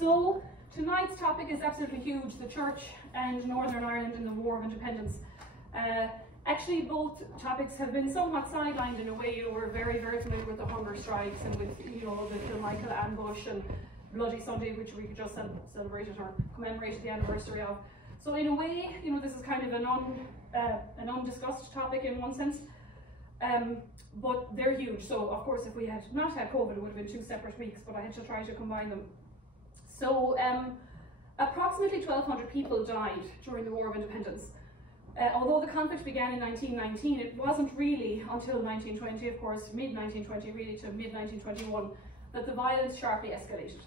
So tonight's topic is absolutely huge, the Church and Northern Ireland in the War of Independence. Actually, both topics have been somewhat sidelined in a way. You were very, very familiar with the hunger strikes and with, the Kilmichael ambush and Bloody Sunday, which we just celebrated or commemorated the anniversary of. So in a way, this is kind of an undiscussed topic in one sense, but they're huge. So of course, if we had not had COVID, it would have been two separate weeks, but I had to try to combine them. So approximately 1,200 people died during the War of Independence. Although the conflict began in 1919, it wasn't really until 1920, of course, mid-1920 really to mid-1921, that the violence sharply escalated.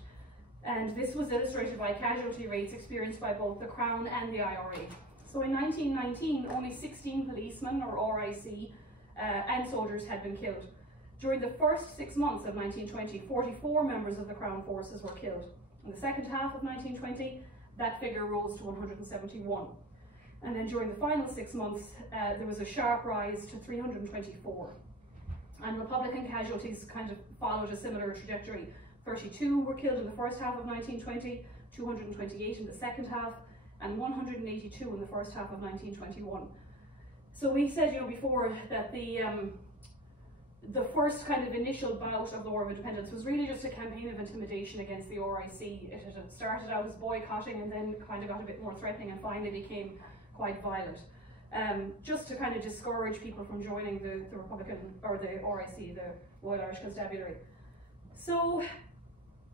And this was illustrated by casualty rates experienced by both the Crown and the IRA. So in 1919, only 16 policemen, or RIC, and soldiers had been killed. During the first 6 months of 1920, 44 members of the Crown forces were killed. In the second half of 1920, that figure rose to 171. And then during the final 6 months, there was a sharp rise to 324. And Republican casualties kind of followed a similar trajectory. 32 were killed in the first half of 1920, 228 in the second half, and 182 in the first half of 1921. So we said, before that the first kind of initial bout of the War of Independence was really just a campaign of intimidation against the RIC. It had started out as boycotting and then kind of got a bit more threatening and finally became quite violent. Just to kind of discourage people from joining the Republican, or the RIC, the Royal Irish Constabulary. So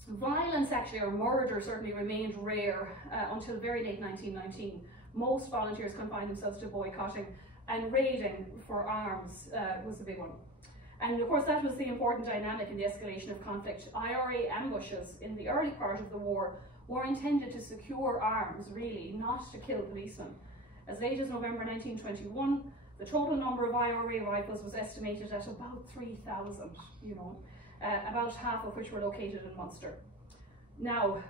violence actually, or murder certainly, remained rare until very late 1919. Most volunteers confined themselves to boycotting, and raiding for arms was the big one. And of course that was the important dynamic in the escalation of conflict. IRA ambushes in the early part of the war were intended to secure arms, really, not to kill policemen. As late as November 1921, the total number of IRA rifles was estimated at about 3,000, about half of which were located in Munster. Now,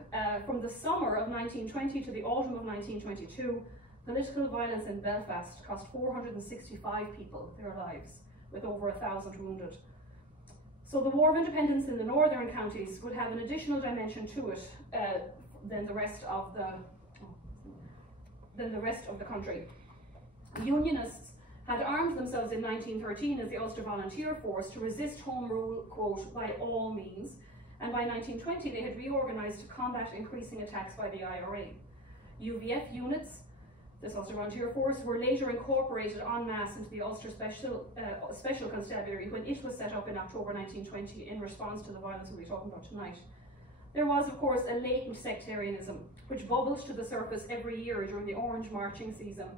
from the summer of 1920 to the autumn of 1922, political violence in Belfast cost 465 people their lives, with over 1,000 wounded. So the War of Independence in the northern counties would have an additional dimension to it than the rest of the country. Unionists had armed themselves in 1913 as the Ulster Volunteer Force to resist Home Rule, quote, by all means, and by 1920 they had reorganised to combat increasing attacks by the IRA. UVF units, this Ulster Volunteer Force, were later incorporated en masse into the Ulster Special Constabulary when it was set up in October 1920 in response to the violence we'll be talking about tonight. There was, of course, a latent sectarianism, which bubbled to the surface every year during the Orange marching season,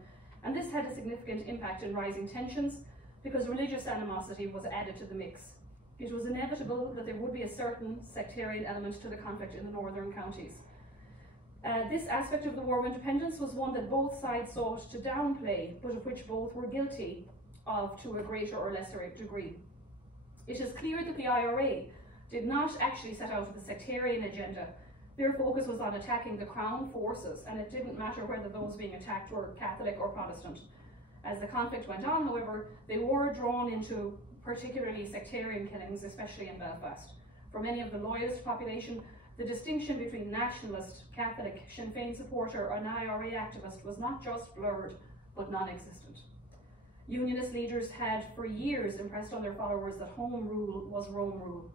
and this had a significant impact in rising tensions because religious animosity was added to the mix. It was inevitable that there would be a certain sectarian element to the conflict in the northern counties. This aspect of the War of Independence was one that both sides sought to downplay, but of which both were guilty of to a greater or lesser degree. It is clear that the IRA did not actually set out with a sectarian agenda. Their focus was on attacking the Crown forces, and it didn't matter whether those being attacked were Catholic or Protestant. As the conflict went on, however, they were drawn into particularly sectarian killings, especially in Belfast. For many of the loyalist population, the distinction between nationalist, Catholic, Sinn Féin supporter, or an IRA activist was not just blurred, but non-existent. Unionist leaders had for years impressed on their followers that Home Rule was Rome Rule.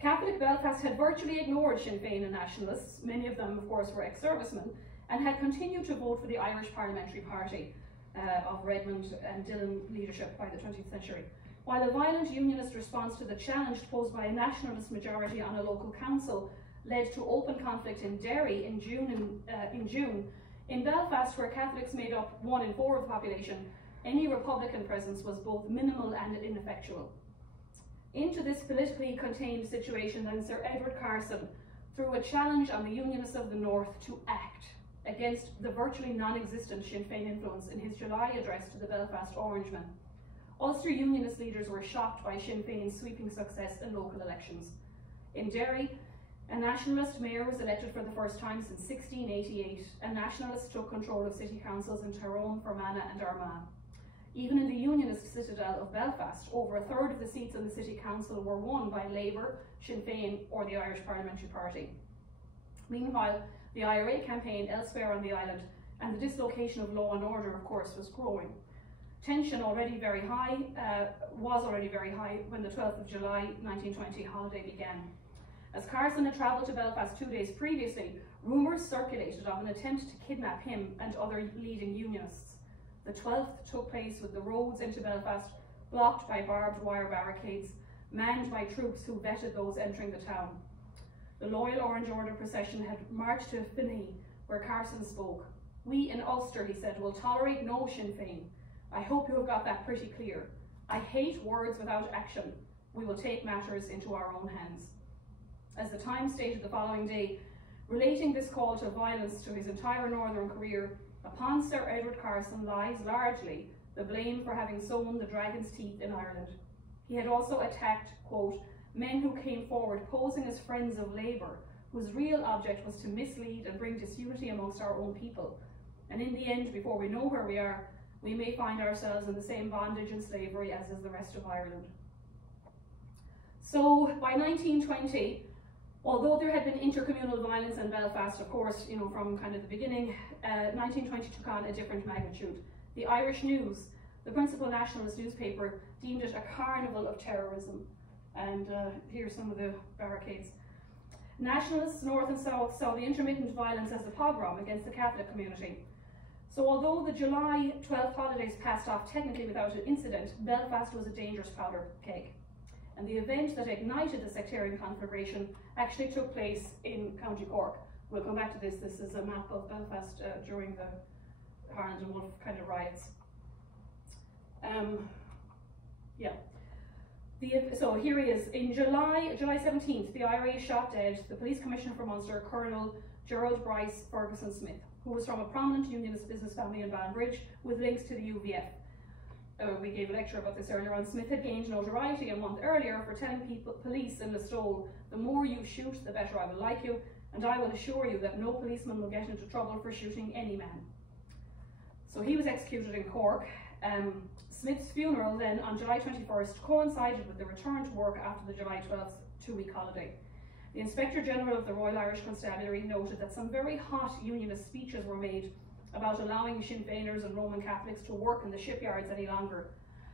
Catholic Belfast had virtually ignored Sinn Féin and nationalists, many of them of course were ex-servicemen, and had continued to vote for the Irish Parliamentary Party of Redmond and Dillon leadership by the 20th century. While a violent unionist response to the challenge posed by a nationalist majority on a local council led to open conflict in Derry in June, in Belfast, where Catholics made up 1 in 4 of the population, any Republican presence was both minimal and ineffectual. Into this politically contained situation, then Sir Edward Carson threw a challenge on the Unionists of the North to act against the virtually non-existent Sinn Féin influence in his July address to the Belfast Orangemen. Ulster Unionist leaders were shocked by Sinn Féin's sweeping success in local elections. In Derry, a nationalist mayor was elected for the first time since 1688, and nationalists took control of city councils in Tyrone, Fermanagh and Armagh. Even in the Unionist citadel of Belfast, over a third of the seats in the city council were won by Labour, Sinn Féin or the Irish Parliamentary Party. Meanwhile, the IRA campaign elsewhere on the island and the dislocation of law and order, of course, was growing. Tension was already very high when the 12th of July 1920 holiday began. As Carson had travelled to Belfast 2 days previously, rumours circulated of an attempt to kidnap him and other leading unionists. The 12th took place with the roads into Belfast blocked by barbed wire barricades, manned by troops who vetted those entering the town. The Loyal Orange Order procession had marched to Finney, where Carson spoke. "We in Ulster," he said, "will tolerate no Sinn Féin. I hope you have got that pretty clear. I hate words without action. We will take matters into our own hands." As the Times stated the following day, relating this call to violence to his entire northern career, upon Sir Edward Carson lies largely the blame for having sown the dragon's teeth in Ireland. He had also attacked, quote, "men who came forward posing as friends of Labour, whose real object was to mislead and bring disunity amongst our own people. And in the end, before we know where we are, we may find ourselves in the same bondage and slavery as is the rest of Ireland." So by 1920, although there had been intercommunal violence in Belfast, of course, from kind of the beginning, 1920 took on a different magnitude. The Irish News, the principal nationalist newspaper, deemed it a carnival of terrorism. And here's some of the barricades. Nationalists, north and south, saw the intermittent violence as a pogrom against the Catholic community. So although the July 12th holidays passed off technically without an incident, Belfast was a dangerous powder keg. And the event that ignited the sectarian conflagration actually took place in County Cork. We'll come back to this. This is a map of Belfast during the Harland and Wolff kind of riots. So here he is. In July 17th, the IRA shot dead the police commissioner for Munster, Colonel Gerald Bryce Ferguson Smith, who was from a prominent unionist business family in Banbridge with links to the UVF. We gave a lecture about this earlier on. Smith had gained notoriety a month earlier for telling police in Listowel, "The more you shoot, the better I will like you, and I will assure you that no policeman will get into trouble for shooting any man." So he was executed in Cork. Smith's funeral then on July 21st coincided with the return to work after the July 12th 2-week holiday. The Inspector General of the Royal Irish Constabulary noted that some very hot unionist speeches were made about allowing Sinn Féiners and Roman Catholics to work in the shipyards any longer.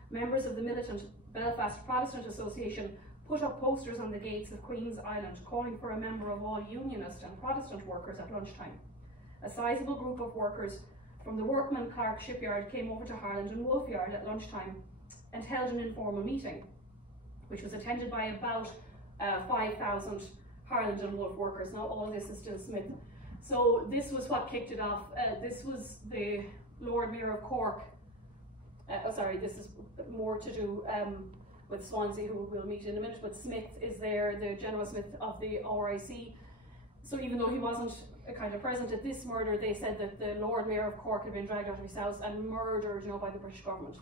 Members of the militant Belfast Protestant Association put up posters on the gates of Queen's Island calling for a member of all unionist and Protestant workers at lunchtime. A sizable group of workers from the Workman Clark shipyard came over to Harland and Wolff Yard at lunchtime and held an informal meeting, which was attended by about 5,000 Harland and Wolff workers. Now all this is still Smith. So this was what kicked it off. This was the Lord Mayor of Cork. This is more to do with Swansea, who we'll meet in a minute, but Smith is there, the General Smith of the RIC. So even though he wasn't kind of present at this murder, they said that the Lord Mayor of Cork had been dragged out of his house and murdered, by the British government.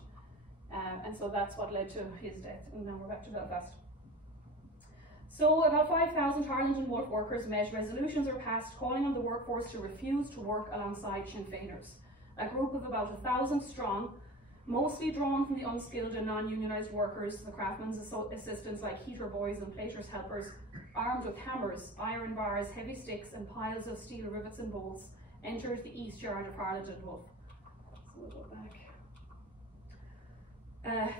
And so that's what led to his death. And now we're back to Belfast. So about 5,000 Harland and Wolff workers met. Resolutions are passed calling on the workforce to refuse to work alongside Sinn Féiners. A group of about 1,000 strong, mostly drawn from the unskilled and non-unionised workers, the craftsmen's assistants like heater boys and platers' helpers, armed with hammers, iron bars, heavy sticks and piles of steel rivets and bolts, entered the east yard of Harland and Wolff. So we'll go back.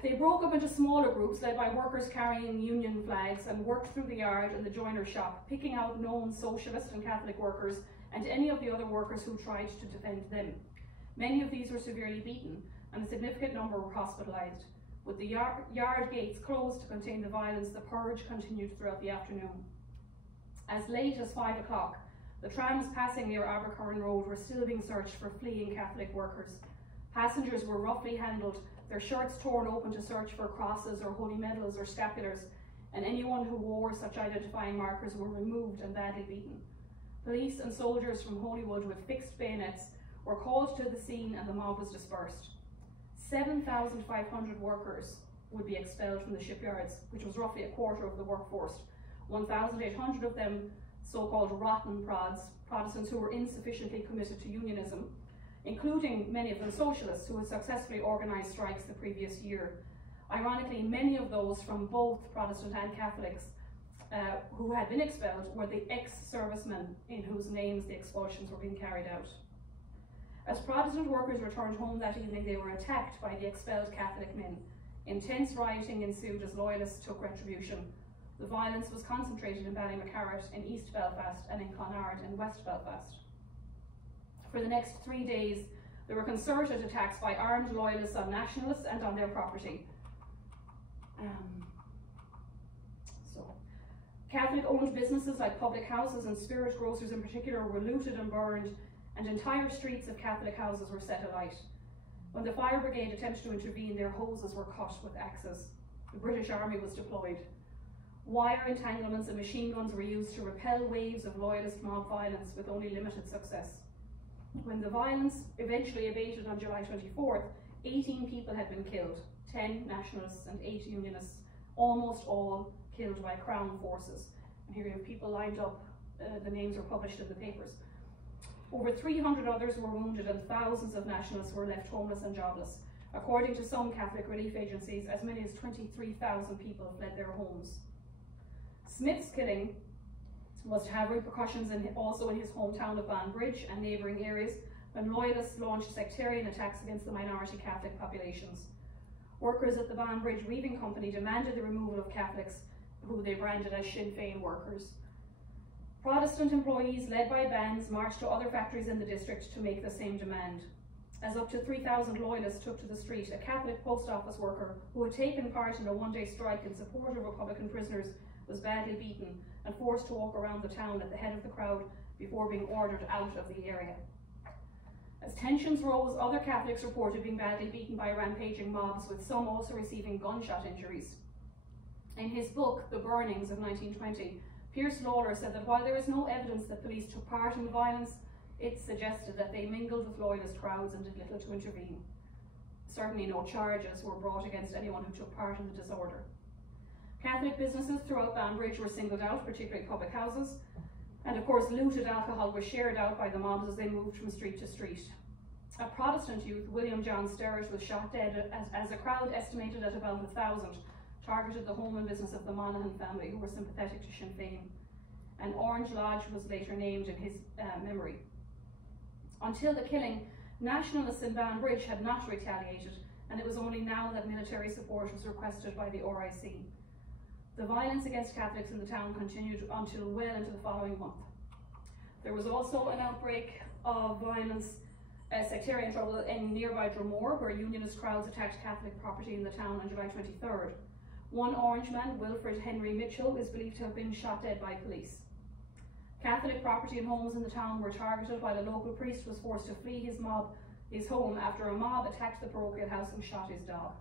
They broke up into smaller groups led by workers carrying union flags and worked through the yard and the joiner's shop, picking out known socialist and Catholic workers and any of the other workers who tried to defend them. Many of these were severely beaten and a significant number were hospitalised. With the yard gates closed to contain the violence, the purge continued throughout the afternoon. As late as 5 o'clock, the trams passing near Abercorn Road were still being searched for fleeing Catholic workers. Passengers were roughly handled, their shirts torn open to search for crosses or holy medals or scapulars, and anyone who wore such identifying markers were removed and badly beaten. Police and soldiers from Holywood with fixed bayonets were called to the scene and the mob was dispersed. 7,500 workers would be expelled from the shipyards, which was roughly a quarter of the workforce. 1,800 of them so-called rotten prods, Protestants who were insufficiently committed to unionism, including many of them socialists who had successfully organised strikes the previous year. Ironically, many of those from both Protestant and Catholics who had been expelled were the ex-servicemen in whose names the expulsions were being carried out. As Protestant workers returned home that evening, they were attacked by the expelled Catholic men. Intense rioting ensued as loyalists took retribution. The violence was concentrated in Ballymacarrat in East Belfast and in Clonard in West Belfast. For the next 3 days, there were concerted attacks by armed loyalists on nationalists and on their property. Catholic-owned businesses like public houses and spirit grocers in particular were looted and burned, and entire streets of Catholic houses were set alight. When the fire brigade attempted to intervene, their hoses were cut with axes. The British Army was deployed. Wire entanglements and machine guns were used to repel waves of loyalist mob violence with only limited success. When the violence eventually abated on July 24th, 18 people had been killed, 10 nationalists and 8 unionists, almost all killed by Crown forces. And here you have people lined up, the names are published in the papers. Over 300 others were wounded and thousands of nationalists were left homeless and jobless. According to some Catholic relief agencies, as many as 23,000 people fled their homes. Smith's killing was to have repercussions also in his hometown of Banbridge and neighbouring areas when loyalists launched sectarian attacks against the minority Catholic populations. Workers at the Banbridge Weaving Company demanded the removal of Catholics who they branded as Sinn Féin workers. Protestant employees led by bands marched to other factories in the district to make the same demand. As up to 3,000 loyalists took to the street, a Catholic post office worker who had taken part in a one-day strike in support of Republican prisoners was badly beaten and forced to walk around the town at the head of the crowd before being ordered out of the area. As tensions rose, other Catholics reported being badly beaten by rampaging mobs, with some also receiving gunshot injuries. In his book, The Burnings of 1920, Pierce Lawler said that while there is no evidence that police took part in the violence, it suggested that they mingled with loyalist crowds and did little to intervene. Certainly no charges were brought against anyone who took part in the disorder. Catholic businesses throughout Banbridge were singled out, particularly public houses, and of course looted alcohol was shared out by the mobs as they moved from street to street. A Protestant youth, William John Sterrett, was shot dead as a crowd estimated at about 1,000 targeted the home and business of the Monaghan family, who were sympathetic to Sinn Féin. And Orange Lodge was later named in his memory. Until the killing, nationalists in Banbridge had not retaliated, and it was only now that military support was requested by the RIC. The violence against Catholics in the town continued until well into the following month. There was also an outbreak of violence, sectarian trouble in nearby Dromore, where unionist crowds attacked Catholic property in the town on July 23rd. One Orangeman, Wilfred Henry Mitchell, is believed to have been shot dead by police. Catholic property and homes in the town were targeted, while a local priest was forced to flee his home after a mob attacked the parochial house and shot his dog.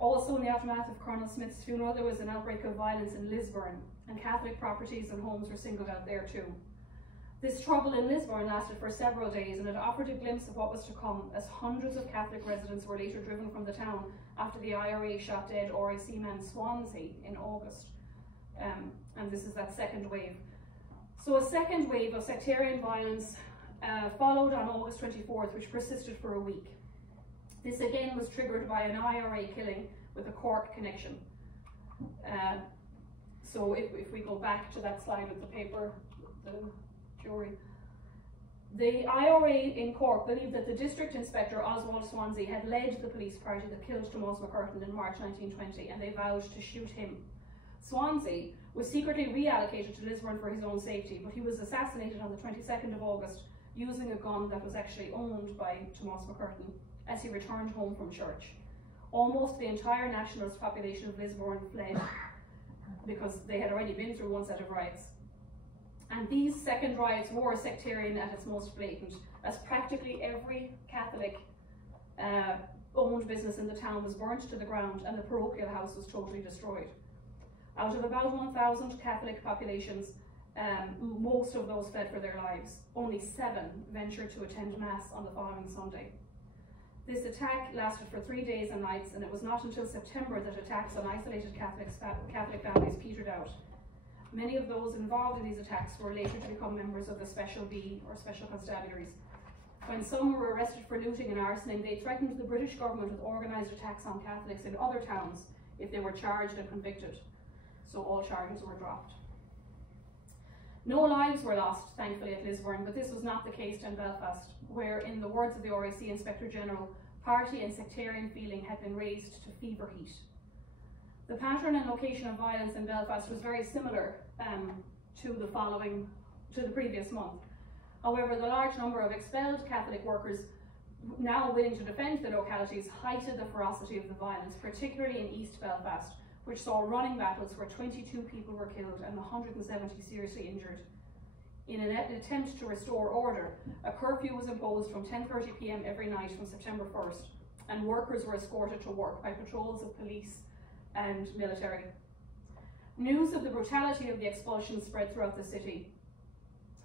Also in the aftermath of Colonel Smith's funeral, there was an outbreak of violence in Lisburn, and Catholic properties and homes were singled out there too. This trouble in Lisburn lasted for several days, and it offered a glimpse of what was to come, as hundreds of Catholic residents were later driven from the town after the IRA shot dead RIC man Swansea in August. And this is that second wave. So a second wave of sectarian violence followed on August 24th, which persisted for a week. This again was triggered by an IRA killing with a Cork connection. So if we go back to that slide with the paper, the jury. The IRA in Cork believed that the district inspector, Oswald Swansea, had led the police party that killed Tomás McCurtain in March 1920, and they vowed to shoot him. Swansea was secretly reallocated to Lisburn for his own safety, but he was assassinated on the 22nd of August using a gun that was actually owned by Tomás McCurtain as he returned home from church. Almost the entire nationalist population of Lisburn fled because they had already been through one set of riots. And these second riots were sectarian at its most blatant, as practically every Catholic owned business in the town was burnt to the ground and the parochial house was totally destroyed. Out of about 1,000 Catholic populations, most of those fled for their lives. Only 7 ventured to attend Mass on the following Sunday. This attack lasted for 3 days and nights, and it was not until September that attacks on isolated Catholic families petered out. Many of those involved in these attacks were later to become members of the Special B, or Special Constabularies. When some were arrested for looting and arsoning, they threatened the British government with organised attacks on Catholics in other towns if they were charged and convicted. so all charges were dropped. No lives were lost, thankfully, at Lisburn, but this was not the case in Belfast, where, in the words of the RIC Inspector General, party and sectarian feeling had been raised to fever heat. The pattern and location of violence in Belfast was very similar to the previous month. However, the large number of expelled Catholic workers now willing to defend the localities heightened the ferocity of the violence, particularly in East Belfast, which saw running battles where 22 people were killed and 170 seriously injured. In an attempt to restore order, a curfew was imposed from 10:30 p.m. every night from September 1st, and workers were escorted to work by patrols of police and military. News of the brutality of the expulsions spread throughout the city.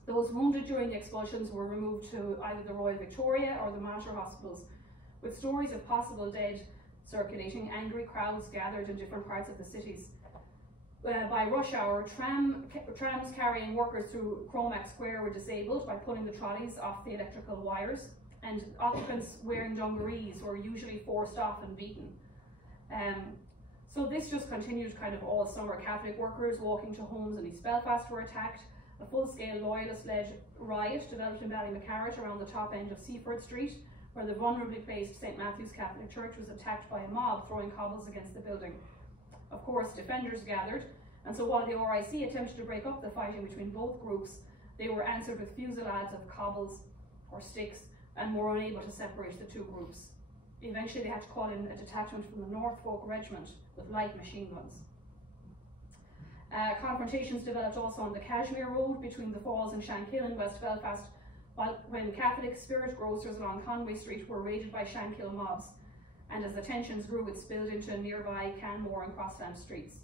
Those wounded during the expulsions were removed to either the Royal Victoria or the Mater hospitals, with stories of possible dead circulating. Angry crowds gathered in different parts of the cities. By rush hour, trams carrying workers through Cromac Square were disabled by pulling the trolleys off the electrical wires, and occupants wearing dungarees were usually forced off and beaten. So this just continued kind of all summer. Catholic workers walking to homes in East Belfast were attacked. A full-scale loyalist-led riot developed in Ballymacarrett around the top end of Seaford Street, where the vulnerably placed St. Matthew's Catholic Church was attacked by a mob throwing cobbles against the building. Of course, defenders gathered, and so while the RIC attempted to break up the fighting between both groups, they were answered with fusillades of cobbles or sticks and were unable to separate the two groups. Eventually they had to call in a detachment from the Norfolk Regiment with light machine guns. Confrontations developed also on the Cashmere Road between the Falls and Shankill in West Belfast, when Catholic spirit grocers along Conway Street were raided by Shankill mobs, and as the tensions grew, it spilled into nearby Canmore and Crossland streets.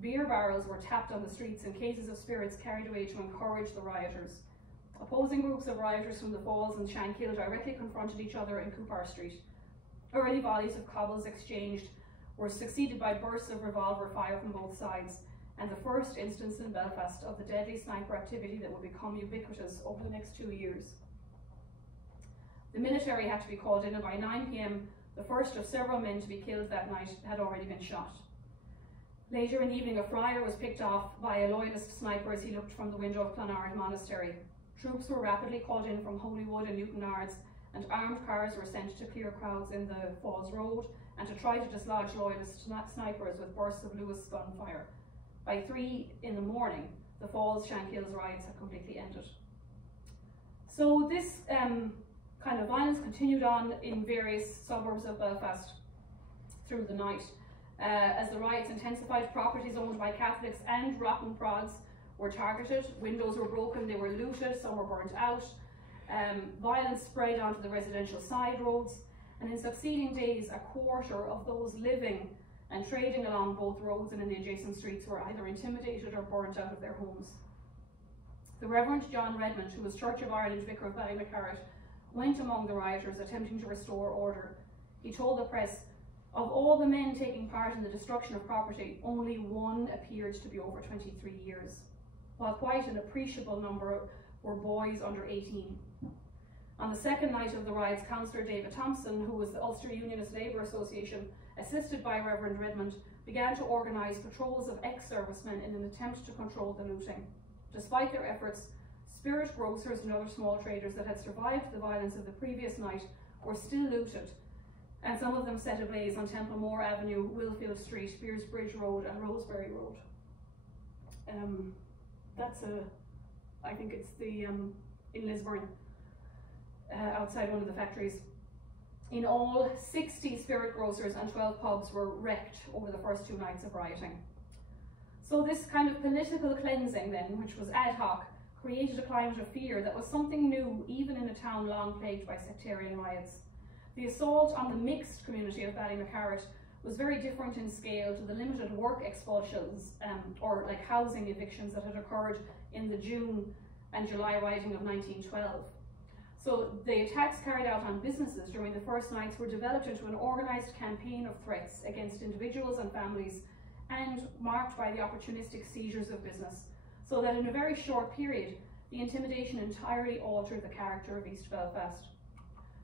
Beer barrels were tapped on the streets and cases of spirits carried away to encourage the rioters. Opposing groups of rioters from the Falls and Shankill directly confronted each other in Coupar Street. Early volleys of cobbles exchanged were succeeded by bursts of revolver fire from both sides, and the first instance in Belfast of the deadly sniper activity that would become ubiquitous over the next 2 years. The military had to be called in, and by 9 p.m, the first of several men to be killed that night had already been shot. Later in the evening, a friar was picked off by a loyalist sniper as he looked from the window of Clonard Monastery. Troops were rapidly called in from Holywood and Newtonards, and armed cars were sent to clear crowds in the Falls Road and to try to dislodge loyalist snipers with bursts of Lewis gunfire. By 3 in the morning, the Falls Shankills riots had completely ended. So this kind of violence continued on in various suburbs of Belfast through the night. As the riots intensified, properties owned by Catholics and rotten prods were targeted. Windows were broken, they were looted, some were burnt out. Violence spread onto the residential side roads, and in succeeding days, a quarter of those living and trading along both roads and in the adjacent streets were either intimidated or burnt out of their homes. The Reverend John Redmond, who was Church of Ireland Vicar of Ballymacarrett, went among the rioters attempting to restore order. He told the press, "Of all the men taking part in the destruction of property, only one appeared to be over 23 years, while quite an appreciable number were boys under 18. On the second night of the riots, Councillor David Thompson, who was the Ulster Unionist Labour Association, assisted by Reverend Redmond, began to organise patrols of ex-servicemen in an attempt to control the looting. Despite their efforts, spirit grocers and other small traders that had survived the violence of the previous night were still looted, and some of them set ablaze on Templemore Avenue, Willfield Street, Spears Bridge Road and Rosebery Road." I think it's the, in Lisburn, outside one of the factories. In all, 60 spirit grocers and 12 pubs were wrecked over the first 2 nights of rioting. So this kind of political cleansing then, which was ad hoc, created a climate of fear that was something new even in a town long plagued by sectarian riots. The assault on the mixed community of Ballymacarrett was very different in scale to the limited work expulsions or like housing evictions that had occurred in the June and July rioting of 1912. So the attacks carried out on businesses during the first nights were developed into an organised campaign of threats against individuals and families, and marked by the opportunistic seizures of business, so that in a very short period, the intimidation entirely altered the character of East Belfast.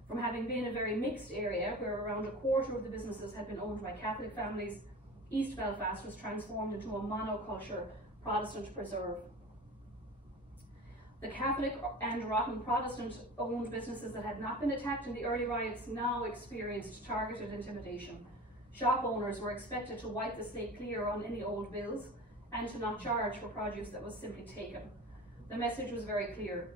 From having been a very mixed area, where around a quarter of the businesses had been owned by Catholic families, East Belfast was transformed into a monoculture Protestant preserve. The Catholic and rotten Protestant-owned businesses that had not been attacked in the early riots now experienced targeted intimidation. Shop owners were expected to wipe the slate clear on any old bills and to not charge for produce that was simply taken. The message was very clear.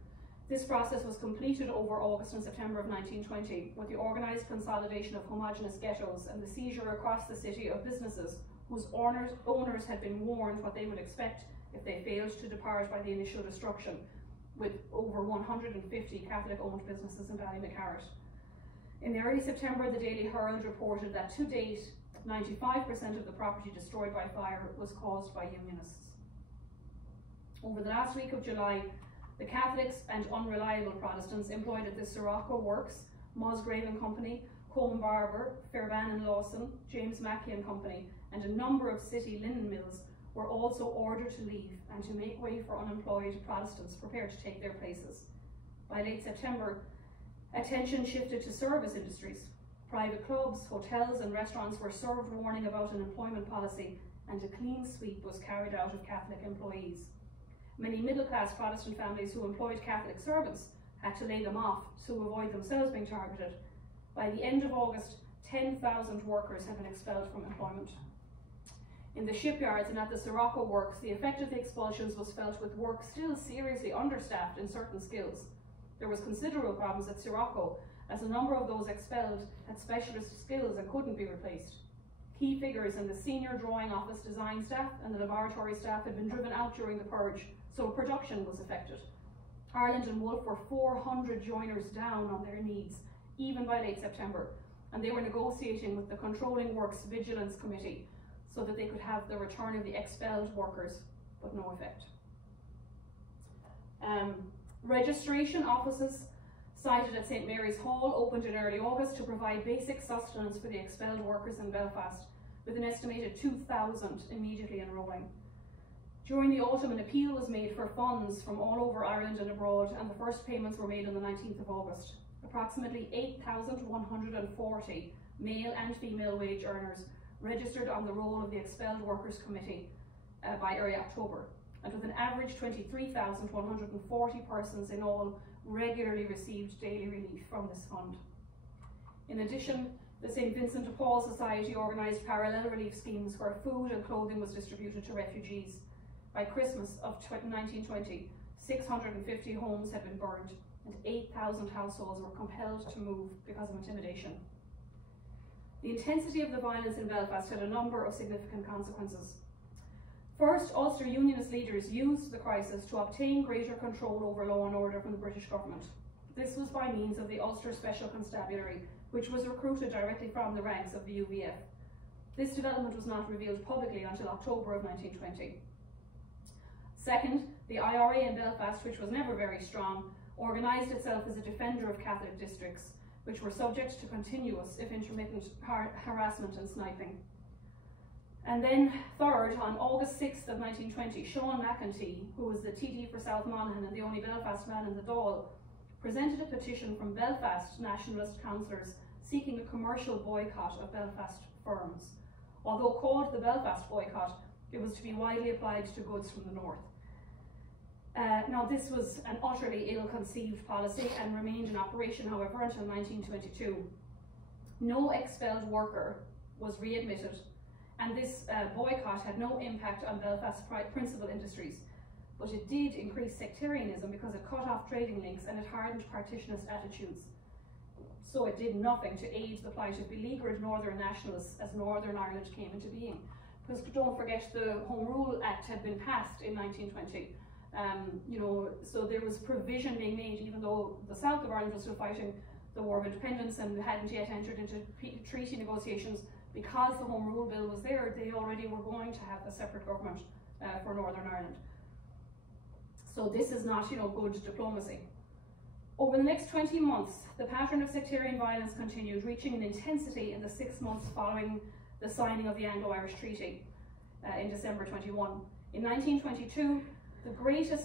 This process was completed over August and September of 1920 with the organised consolidation of homogenous ghettos and the seizure across the city of businesses whose owners had been warned what they would expect if they failed to depart by the initial destruction, with over 150 Catholic-owned businesses in Ballymacarrett. In the early September, the Daily Herald reported that to date, 95% of the property destroyed by fire was caused by Unionists. Over the last week of July, the Catholics and unreliable Protestants employed at the Sirocco Works, Musgrave and Company, Combe Barber, Fairbairn and Lawson, James Mackey and Company, and a number of city linen mills were also ordered to leave and to make way for unemployed Protestants prepared to take their places. By late September, attention shifted to service industries. Private clubs, hotels and restaurants were served warning about an employment policy, and a clean sweep was carried out of Catholic employees. Many middle-class Protestant families who employed Catholic servants had to lay them off to avoid themselves being targeted. By the end of August, 10,000 workers had been expelled from employment. In the shipyards and at the Sirocco Works, the effect of the expulsions was felt with work still seriously understaffed in certain skills. There was considerable problems at Sirocco, as a number of those expelled had specialist skills and couldn't be replaced. Key figures in the senior drawing office design staff and the laboratory staff had been driven out during the purge, so production was affected. Ireland and Wolfe were 400 joiners down on their needs, even by late September, and they were negotiating with the Controlling Works Vigilance Committee so that they could have the return of the expelled workers, but no effect. Registration offices sited at St Mary's Hall opened in early August to provide basic sustenance for the expelled workers in Belfast, with an estimated 2,000 immediately enrolling. During the autumn, an appeal was made for funds from all over Ireland and abroad, and the first payments were made on the 19th of August. Approximately 8,140 male and female wage earners registered on the roll of the Expelled Workers Committee by early October, and with an average 23,140 persons in all regularly received daily relief from this fund. In addition, the St Vincent de Paul Society organised parallel relief schemes where food and clothing was distributed to refugees. By Christmas of 1920, 650 homes had been burned and 8,000 households were compelled to move because of intimidation. The intensity of the violence in Belfast had a number of significant consequences. First, Ulster Unionist leaders used the crisis to obtain greater control over law and order from the British government. This was by means of the Ulster Special Constabulary, which was recruited directly from the ranks of the UVF. This development was not revealed publicly until October of 1920. Second, the IRA in Belfast, which was never very strong, organised itself as a defender of Catholic districts, which were subject to continuous, if intermittent, harassment and sniping. And then third, on August 6th of 1920, Sean McEntee, who was the TD for South Monaghan and the only Belfast man in the Dáil, presented a petition from Belfast nationalist councillors seeking a commercial boycott of Belfast firms. Although called the Belfast boycott, it was to be widely applied to goods from the north. Now, this was an utterly ill-conceived policy and remained in operation, however, until 1922. No expelled worker was readmitted, and this boycott had no impact on Belfast's principal industries, but it did increase sectarianism because it cut off trading links and it hardened partitionist attitudes. So it did nothing to aid the plight of beleaguered Northern nationalists as Northern Ireland came into being. Because don't forget, the Home Rule Act had been passed in 1920. So there was provision being made, even though the south of Ireland was still fighting the War of Independence and hadn't yet entered into treaty negotiations. Because the Home Rule Bill was there, they already were going to have a separate government for Northern Ireland. So this is not, good diplomacy. Over the next 20 months, the pattern of sectarian violence continued, reaching an intensity in the 6 months following the signing of the Anglo-Irish Treaty in December 21. In 1922, the greater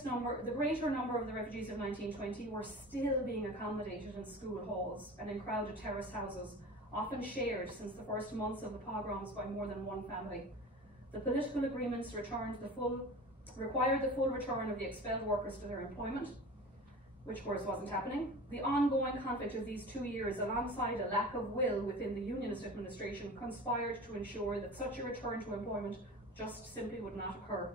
number of the refugees of 1920 were still being accommodated in school halls and in crowded terrace houses, often shared since the first months of the pogroms by more than one family. The political agreements required the full return of the expelled workers to their employment, which of course wasn't happening. The ongoing conflict of these 2 years, alongside a lack of will within the Unionist administration, conspired to ensure that such a return to employment just simply would not occur.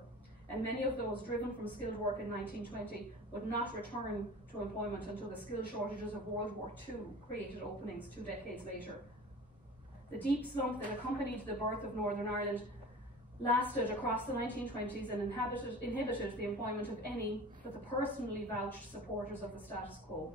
And many of those driven from skilled work in 1920 would not return to employment until the skill shortages of World War II created openings 2 decades later. The deep slump that accompanied the birth of Northern Ireland lasted across the 1920s and inhibited the employment of any but the personally vouched supporters of the status quo.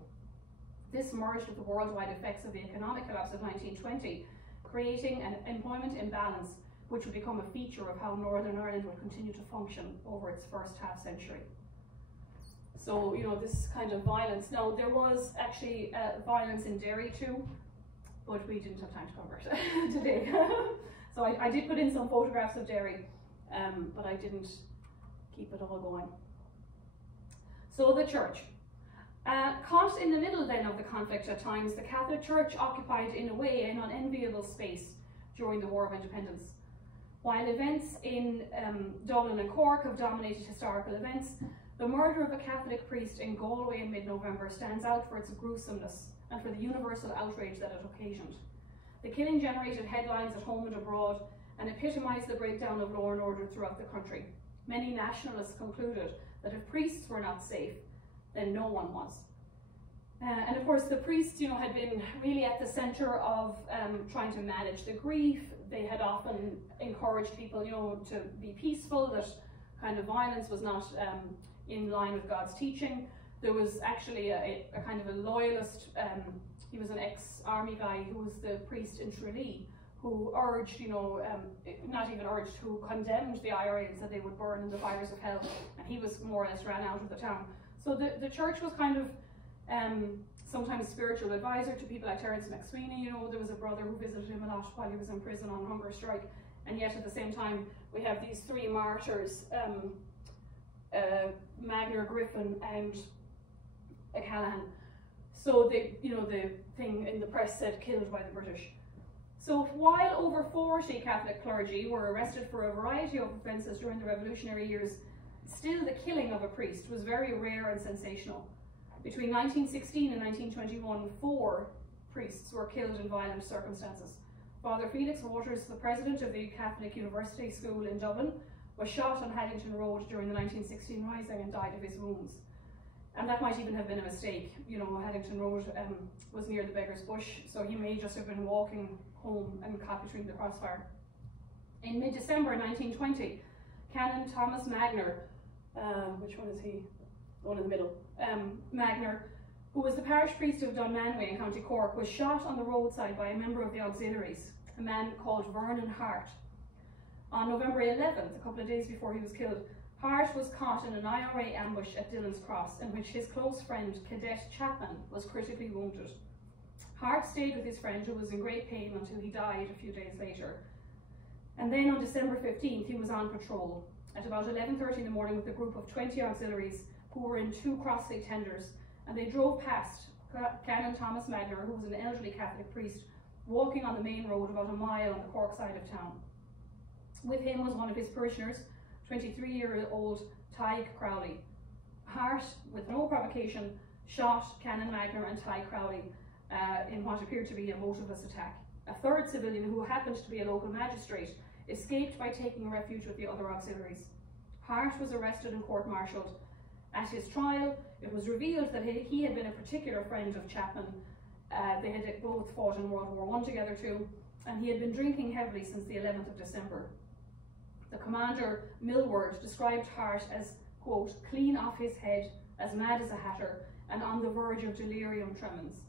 This merged with the worldwide effects of the economic collapse of 1920, creating an employment imbalance which would become a feature of how Northern Ireland would continue to function over its first half century. So, you know, this kind of violence. Now, there was actually violence in Derry too, but we didn't have time to cover it today. So I did put in some photographs of Derry, but I didn't keep it all going. So the church. Caught in the middle then of the conflict at times, the Catholic Church occupied in a way an unenviable space during the War of Independence. While events in Dublin and Cork have dominated historical events, the murder of a Catholic priest in Galway in mid-November stands out for its gruesomeness and for the universal outrage that it occasioned. The killing generated headlines at home and abroad and epitomised the breakdown of law and order throughout the country. Many nationalists concluded that if priests were not safe, then no one was. And of course, the priests, you know, had been really at the centre of trying to manage the grief. They had often encouraged people, you know, to be peaceful, that kind of violence was not in line with God's teaching. There was actually a kind of a loyalist, he was an ex-army guy who was the priest in Tralee, who urged, you know, not even urged, who condemned the IRA and said they would burn in the fires of hell, and he was more or less ran out of the town. So the church was kind of sometimes spiritual advisor to people like Terence McSweeney. You know, there was a brother who visited him a lot while he was in prison on hunger strike, and yet at the same time we have these 3 martyrs, Magner, Griffin and Callahan. So they, you know, the thing in the press said killed by the British. So while over 40 Catholic clergy were arrested for a variety of offences during the revolutionary years, still the killing of a priest was very rare and sensational. Between 1916 and 1921, 4 priests were killed in violent circumstances. Father Felix Waters, the president of the Catholic University School in Dublin, was shot on Haddington Road during the 1916 Rising and died of his wounds. And that might even have been a mistake. You know, Haddington Road was near the Beggar's Bush, so he may just have been walking home and caught between the crossfire. In mid-December 1920, Canon Thomas Magner, which one is he? The one in the middle. Magner, who was the parish priest of Dunmanway in County Cork, was shot on the roadside by a member of the auxiliaries, a man called Vernon Hart. On November 11th, a couple of days before he was killed, Hart was caught in an IRA ambush at Dillon's Cross, in which his close friend, Cadet Chapman, was critically wounded. Hart stayed with his friend, who was in great pain, until he died a few days later. And then on December 15th, he was on patrol at about 11:30 in the morning with a group of 20 auxiliaries who were in 2 Crossley tenders, and they drove past Canon Thomas Magner, who was an elderly Catholic priest, walking on the main road about a mile on the Cork side of town. With him was one of his parishioners, 23-year-old Tig Crowley. Hart, with no provocation, shot Canon Magner and Tig Crowley in what appeared to be a motiveless attack. A third civilian, who happened to be a local magistrate, escaped by taking refuge with the other auxiliaries. Hart was arrested and court-martialed. At his trial, it was revealed that he had been a particular friend of Chapman. They had both fought in World War I together too, and he had been drinking heavily since the 11th of December. The commander, Millward, described Hart as, quote, clean off his head, as mad as a hatter, and on the verge of delirium tremens.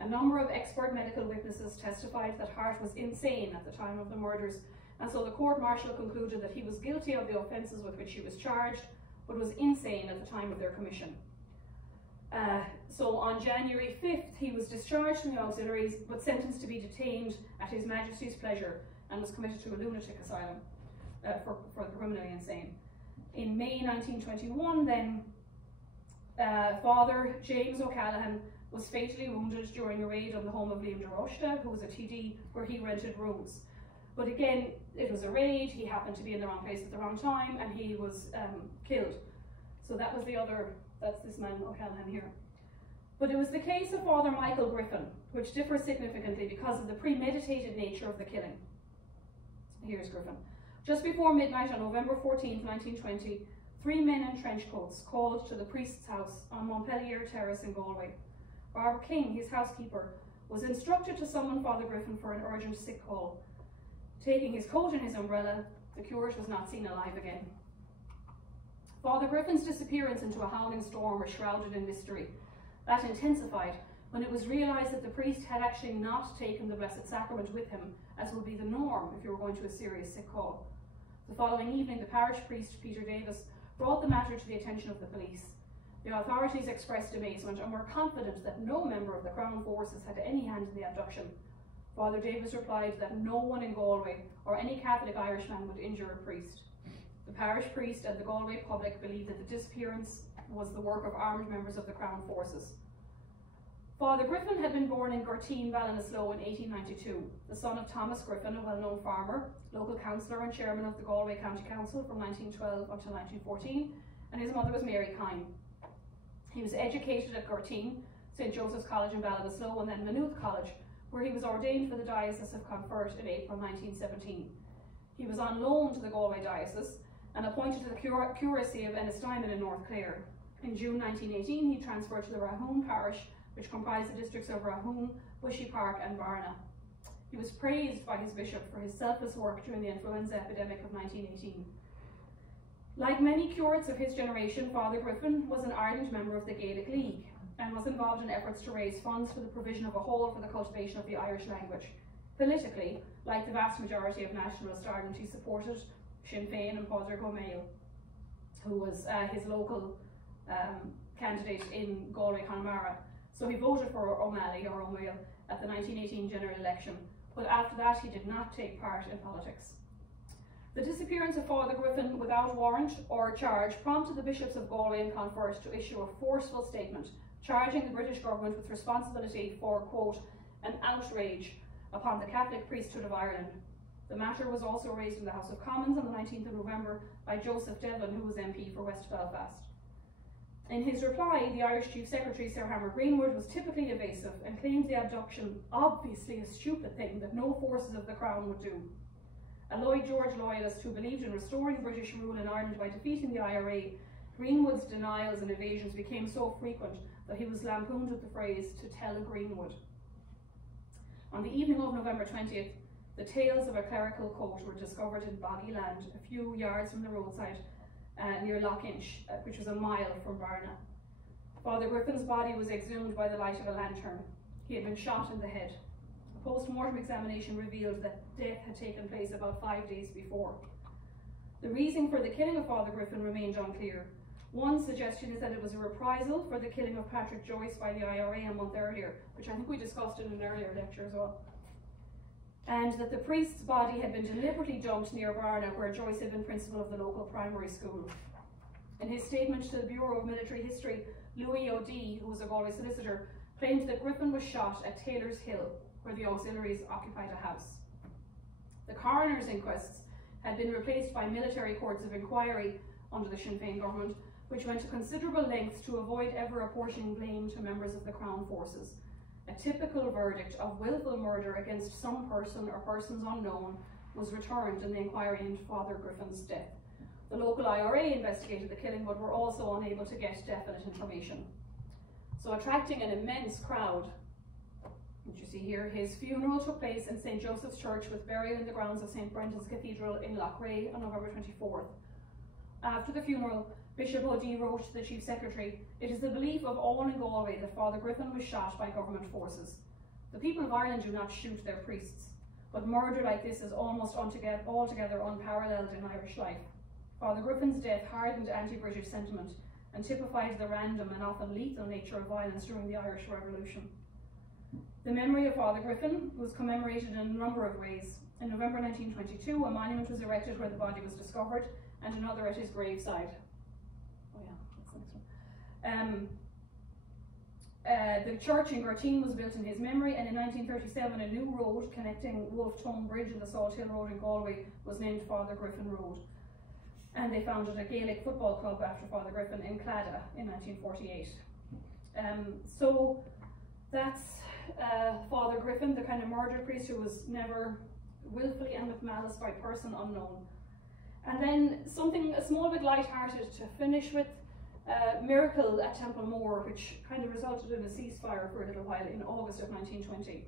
A number of expert medical witnesses testified that Hart was insane at the time of the murders, and so the court-martial concluded that he was guilty of the offences with which he was charged, but was insane at the time of their commission. So on January 5th, he was discharged from the auxiliaries, but sentenced to be detained at His Majesty's pleasure, and was committed to a lunatic asylum for the criminally insane. In May 1921, then, Father James O'Callaghan was fatally wounded during a raid on the home of Liam de Rochta, who was a TD, where he rented rooms. But again, it was a raid, he happened to be in the wrong place at the wrong time, and he was killed. So that was that's this man O'Callaghan here. But it was the case of Father Michael Griffin, which differs significantly because of the premeditated nature of the killing. Here's Griffin. Just before midnight on November 14, 1920, 3 men in trench coats called to the priest's house on Montpellier Terrace in Galway. Barbara King, his housekeeper, was instructed to summon Father Griffin for an urgent sick call. Taking his coat and his umbrella, the curate was not seen alive again. Father Griffin's disappearance into a howling storm was shrouded in mystery. That intensified when it was realised that the priest had actually not taken the Blessed Sacrament with him, as would be the norm if you were going to a serious sick call. The following evening, the parish priest, Peter Davis, brought the matter to the attention of the police. The authorities expressed amazement and were confident that no member of the Crown Forces had any hand in the abduction. Father Davis replied that no one in Galway or any Catholic Irishman would injure a priest. The parish priest and the Galway public believed that the disappearance was the work of armed members of the Crown Forces. Father Griffin had been born in Gurteen, Ballinasloe in 1892, the son of Thomas Griffin, a well-known farmer, local councillor and chairman of the Galway County Council from 1912 until 1914, and his mother was Mary Kine. He was educated at Gurteen, St. Joseph's College in Ballinasloe, and then Maynooth College, where he was ordained for the Diocese of Clonfert in April 1917. He was on loan to the Galway Diocese and appointed to the curacy of Ennistymon in North Clare. In June 1918, he transferred to the Rahoon parish, which comprised the districts of Rahoon, Bushy Park and Barna. He was praised by his bishop for his selfless work during the influenza epidemic of 1918. Like many curates of his generation, Father Griffin was an ardent member of the Gaelic League and was involved in efforts to raise funds for the provision of a hall for the cultivation of the Irish language. Politically, like the vast majority of nationalist Ireland, he supported Sinn Féin and Pádraig O'Mail, who was his local candidate in Galway Connemara. So he voted for O'Malley or O'Mail at the 1918 general election, but after that he did not take part in politics. The disappearance of Father Griffin without warrant or charge prompted the bishops of Galway and Clonfert to issue a forceful statement charging the British government with responsibility for, quote, an outrage upon the Catholic priesthood of Ireland. The matter was also raised in the House of Commons on the 19th of November by Joseph Devlin, who was MP for West Belfast. In his reply, the Irish Chief Secretary, Sir Hammer Greenwood, was typically evasive and claimed the abduction obviously a stupid thing that no forces of the Crown would do. A Lloyd George loyalist who believed in restoring British rule in Ireland by defeating the IRA, Greenwood's denials and evasions became so frequent that he was lampooned with the phrase, to tell a Greenwood. On the evening of November 20th, the tails of a clerical coat were discovered in boggy land a few yards from the roadside near Loughinch, which was a mile from Barna. Father Griffin's body was exhumed by the light of a lantern. He had been shot in the head. A post-mortem examination revealed that death had taken place about 5 days before. The reason for the killing of Father Griffin remained unclear. One suggestion is that it was a reprisal for the killing of Patrick Joyce by the IRA a month earlier, which I think we discussed in an earlier lecture as well. And that the priest's body had been deliberately dumped near Barna, where Joyce had been principal of the local primary school. In his statement to the Bureau of Military History, Louis O'Dea, who was a Galway solicitor, claimed that Griffin was shot at Taylor's Hill, where the auxiliaries occupied a house. The coroner's inquests had been replaced by military courts of inquiry under the Sinn Féin government, which went to considerable lengths to avoid ever apportioning blame to members of the Crown Forces. A typical verdict of willful murder against some person or persons unknown was returned in the inquiry into Father Griffin's death. The local IRA investigated the killing, but were also unable to get definite information. So, attracting an immense crowd, which you see here, his funeral took place in St. Joseph's Church with burial in the grounds of St. Brendan's Cathedral in Loughrea on November 24th. After the funeral, Bishop O'Dea wrote to the Chief Secretary, "It is the belief of all in Galway that Father Griffin was shot by government forces. The people of Ireland do not shoot their priests, but murder like this is almost altogether unparalleled in Irish life. Father Griffin's death hardened anti-British sentiment and typified the random and often lethal nature of violence during the Irish Revolution." The memory of Father Griffin was commemorated in a number of ways. In November 1922, a monument was erected where the body was discovered, and another at his graveside. Oh yeah, that's the next one. The church in Garteen was built in his memory, and in 1937 a new road connecting Wolfetone Bridge and the Salt Hill Road in Galway was named Father Griffin Road. And they founded a Gaelic football club after Father Griffin in Claddagh in 1948. So that's Father Griffin, the kind of murder priest who was never willfully and with malice by person unknown. And then something a small bit light-hearted to finish with, miracle at Templemore, which kind of resulted in a ceasefire for a little while in August of 1920.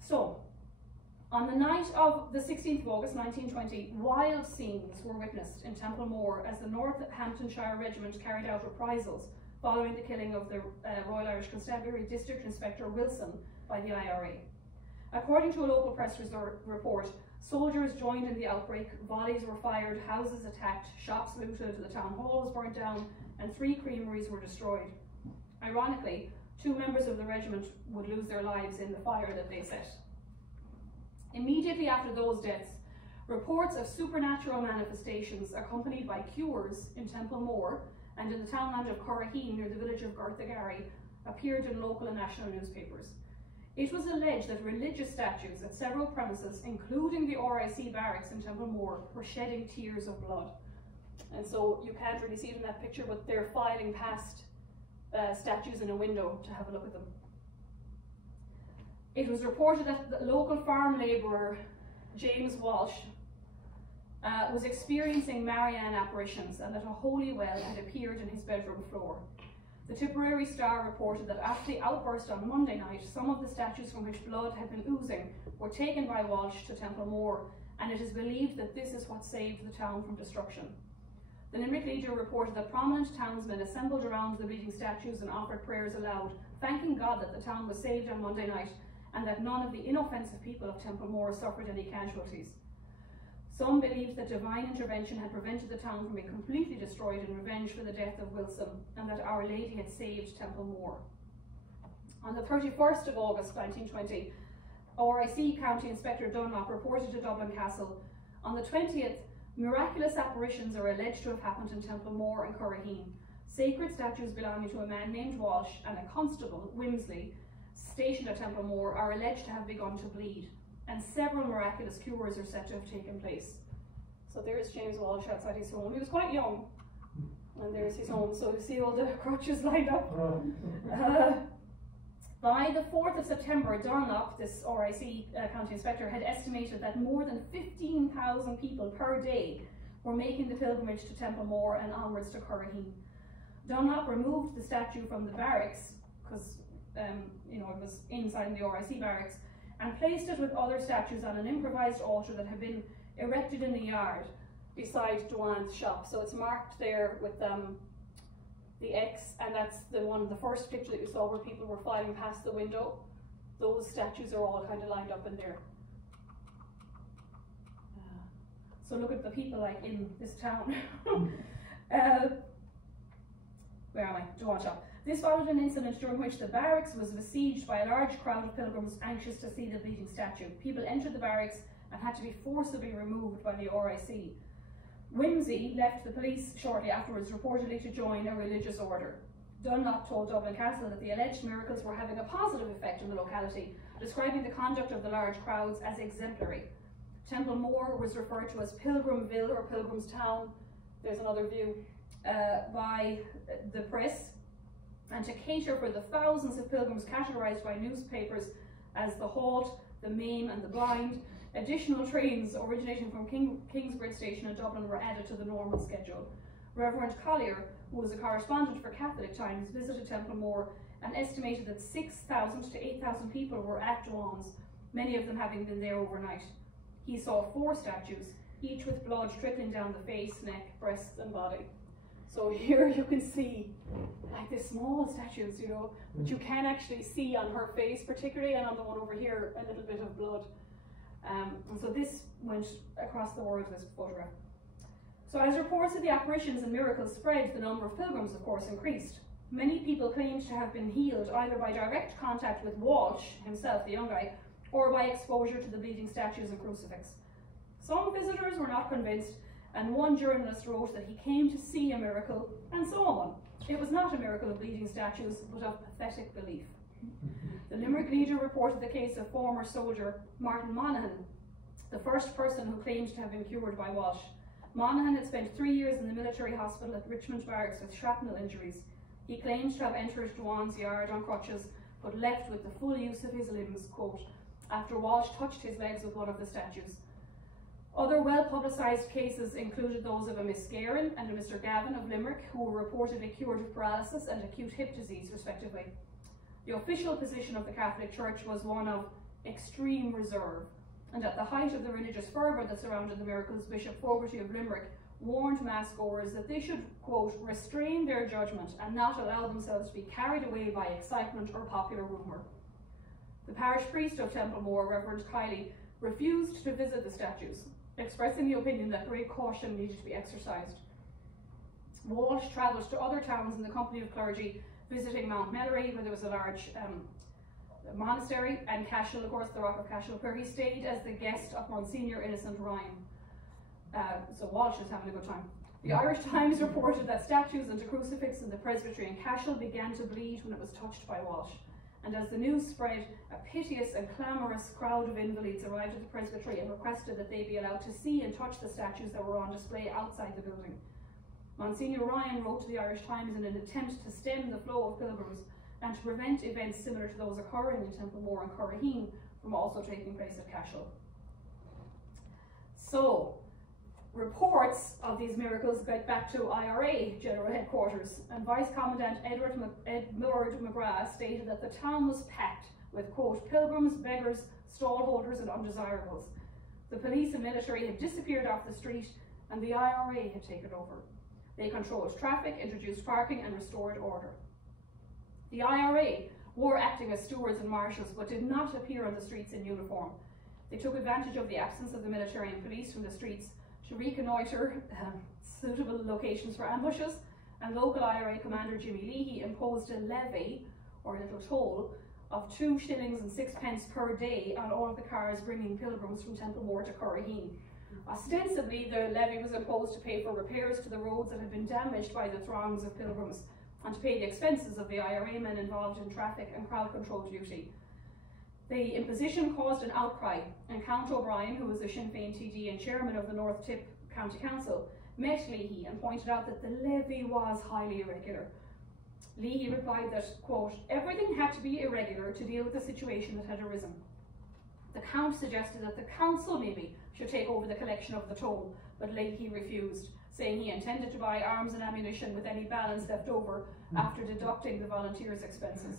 So, on the night of the 16th of August 1920, wild scenes were witnessed in Templemore as the Northamptonshire Regiment carried out reprisals following the killing of the Royal Irish Constabulary District Inspector Wilson by the IRA. According to a local press report, soldiers joined in the outbreak, volleys were fired, houses attacked, shops looted, the town hall was burnt down, and 3 creameries were destroyed. Ironically, 2 members of the regiment would lose their lives in the fire that they set. Immediately after those deaths, reports of supernatural manifestations accompanied by cures in Templemore and in the townland of Corraheen near the village of Garthagary appeared in local and national newspapers. It was alleged that religious statues at several premises, including the RIC barracks in Templemore, were shedding tears of blood. And so you can't really see it in that picture, but they're filing past statues in a window to have a look at them. It was reported that the local farm labourer, James Walsh, was experiencing Marianne apparitions and that a holy well had appeared in his bedroom floor. The Tipperary Star reported that after the outburst on Monday night, some of the statues from which blood had been oozing were taken by Walsh to Templemore, and it is believed that this is what saved the town from destruction. The Limerick Leader reported that prominent townsmen assembled around the bleeding statues and offered prayers aloud, thanking God that the town was saved on Monday night and that none of the inoffensive people of Templemore suffered any casualties. Some believed that divine intervention had prevented the town from being completely destroyed in revenge for the death of Wilson, and that Our Lady had saved Templemore. On the 31st of August 1920, RIC County Inspector Dunlop reported to Dublin Castle, on the 20th, miraculous apparitions are alleged to have happened in Templemore and Corraheen. Sacred statues belonging to a man named Walsh and a constable, Wimsley, stationed at Templemore, are alleged to have begun to bleed, and several miraculous cures are said to have taken place. So there's James Walsh outside his home. He was quite young, and there's his home, so you see all the crutches lined up. By the 4th of September, Dunlop, this RIC County Inspector, had estimated that more than 15,000 people per day were making the pilgrimage to Templemore and onwards to Corraheen. Dunlop removed the statue from the barracks, because it was inside the RIC barracks, and placed it with other statues on an improvised altar that had been erected in the yard beside Duane's shop. So it's marked there with the X, and that's the first picture that you saw where people were filing past the window. Those statues are all kind of lined up in there. So look at the people like in this town. Where am I? Duane shop. This followed an incident during which the barracks was besieged by a large crowd of pilgrims anxious to see the bleeding statue. People entered the barracks and had to be forcibly removed by the RIC. Wimsey left the police shortly afterwards, reportedly to join a religious order. Dunlop told Dublin Castle that the alleged miracles were having a positive effect on the locality, describing the conduct of the large crowds as exemplary. Templemore was referred to as Pilgrimville or Pilgrim's Town. There's another view by the press. And to cater for the thousands of pilgrims categorised by newspapers as the halt, the maim and the blind, additional trains originating from Kingsbridge Station in Dublin were added to the normal schedule. Reverend Collier, who was a correspondent for Catholic Times, visited Templemore and estimated that 6,000 to 8,000 people were at Duane's, many of them having been there overnight. He saw 4 statues, each with blood trickling down the face, neck, breasts and body. So here you can see like the small statues, but you can actually see on her face particularly, and on the one over here, a little bit of blood. And so this went across the world, this photograph. So as reports of the apparitions and miracles spread, the number of pilgrims, of course, increased. Many people claimed to have been healed either by direct contact with Walsh himself, the young guy, or by exposure to the bleeding statues and crucifix. Some visitors were not convinced, and one journalist wrote that he came to see a miracle, and so on. It was not a miracle of bleeding statues, but of pathetic belief. The Limerick Leader reported the case of former soldier Martin Monaghan, the first person who claimed to have been cured by Walsh. Monaghan had spent 3 years in the military hospital at Richmond Barracks with shrapnel injuries. He claimed to have entered Dewan's yard on crutches, but left with the full use of his limbs, quote, after Walsh touched his legs with one of the statues. Other well-publicised cases included those of a Miss Guerin and a Mr. Gavin of Limerick, who were reportedly cured of paralysis and acute hip disease, respectively. The official position of the Catholic Church was one of extreme reserve, and at the height of the religious fervour that surrounded the miracles, Bishop Fogarty of Limerick warned mass-goers that they should, quote, restrain their judgment and not allow themselves to be carried away by excitement or popular rumour. The parish priest of Templemore, Reverend Kiley, refused to visit the statues, expressing the opinion that great caution needed to be exercised. Walsh travelled to other towns in the company of clergy, visiting Mount Melleray, where there was a large monastery, and Cashel, of course, the Rock of Cashel, where he stayed as the guest of Monsignor Innocent Ryan. So Walsh is having a good time. The Irish Times reported that statues and a crucifix in the presbytery in Cashel began to bleed when it was touched by Walsh. And as the news spread, a piteous and clamorous crowd of invalids arrived at the presbytery and requested that they be allowed to see and touch the statues that were on display outside the building. Monsignor Ryan wrote to the Irish Times in an attempt to stem the flow of pilgrims and to prevent events similar to those occurring in Templemore and Curraheen from also taking place at Cashel. So, reports of these miracles get back to IRA General Headquarters, and Vice Commandant Edward McGrath stated that the town was packed with, quote, pilgrims, beggars, stallholders and undesirables. The police and military had disappeared off the street and the IRA had taken over. They controlled traffic, introduced parking and restored order. The IRA were acting as stewards and marshals but did not appear on the streets in uniform. They took advantage of the absence of the military and police from the streets to reconnoitre suitable locations for ambushes, and local IRA commander Jimmy Leahy imposed a levy, or a little toll, of 2 shillings and 6 pence per day on all of the cars bringing pilgrims from Templemore to Curraheen. Ostensibly, the levy was imposed to pay for repairs to the roads that had been damaged by the throngs of pilgrims, and to pay the expenses of the IRA men involved in traffic and crowd control duty. The imposition caused an outcry, and Count O'Brien, who was the Sinn Féin TD and chairman of the North Tip County Council, met Leahy and pointed out that the levy was highly irregular. Leahy replied that, quote, everything had to be irregular to deal with the situation that had arisen. The Count suggested that the council maybe should take over the collection of the toll, but Leahy refused, saying he intended to buy arms and ammunition with any balance left over after deducting the volunteers' expenses.